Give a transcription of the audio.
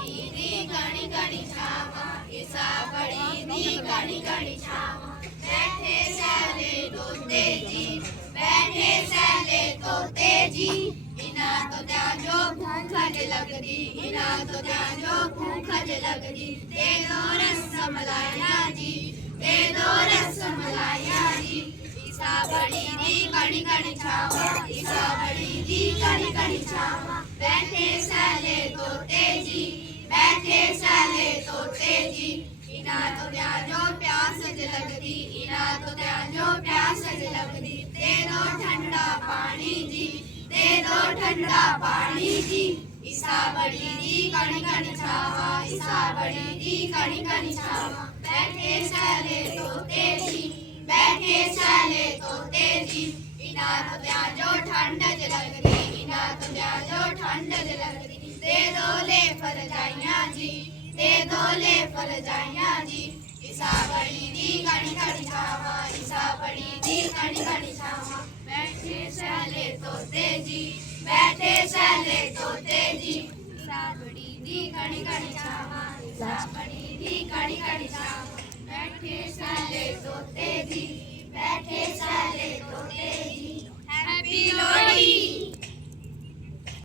ਬੜੀ ਦੀ ਗਣੀ ਗਣੀ ਛਾਵਾਂ ਇਸਾ ਬੜੀ ਦੀ ਗਣੀ ਗਣੀ ਛਾਵਾਂ ਬੈਠੇ ਸੈਲੇ ਤੋਤੇ ਜੀ ਬੈਠੇ ਸੈਲੇ ਤੋਤੇ ਜੀ इना तो जो भूख लगती इना तो जो भूख लगती दे दो रसमलाइया जी दे दो रसमलाइया जी ईसा बड़ी दी कड़ी कड़ी छावा ईसा बड़ी दी कड़ी कड़ी छावा बैठे सैले तोते जी बैठे सैले तोते जी इना तो जो प्यास लगती इना तो जो प्यास लगती दे दो ठंडा पानी जी दे दो ठंडा पानी जी ईसा बड़ी दी कणी कणी छावा ईसा बड़ी दी कणी कणी छावा बैठे सैले तोते जी बैठे सैले तोते जी इना तो जो ठंड लगती इना तो जो ठंड लगती दे दो ले फरजाइया जी दे दो ले फरजाइया जी ईसा बड़ी दी कणी कणी छावा ईसा बड़ी दी कणी कणी छावा बैठे सैले तोते जी बैठे सैले तोते जी ईसा बड़ी दी कणी कणी छावा ईसा बड़ी दी कणी कणी छावा बैठे सैले तोते जी बैठे सैले तोते जी हैप्पी लोहड़ी।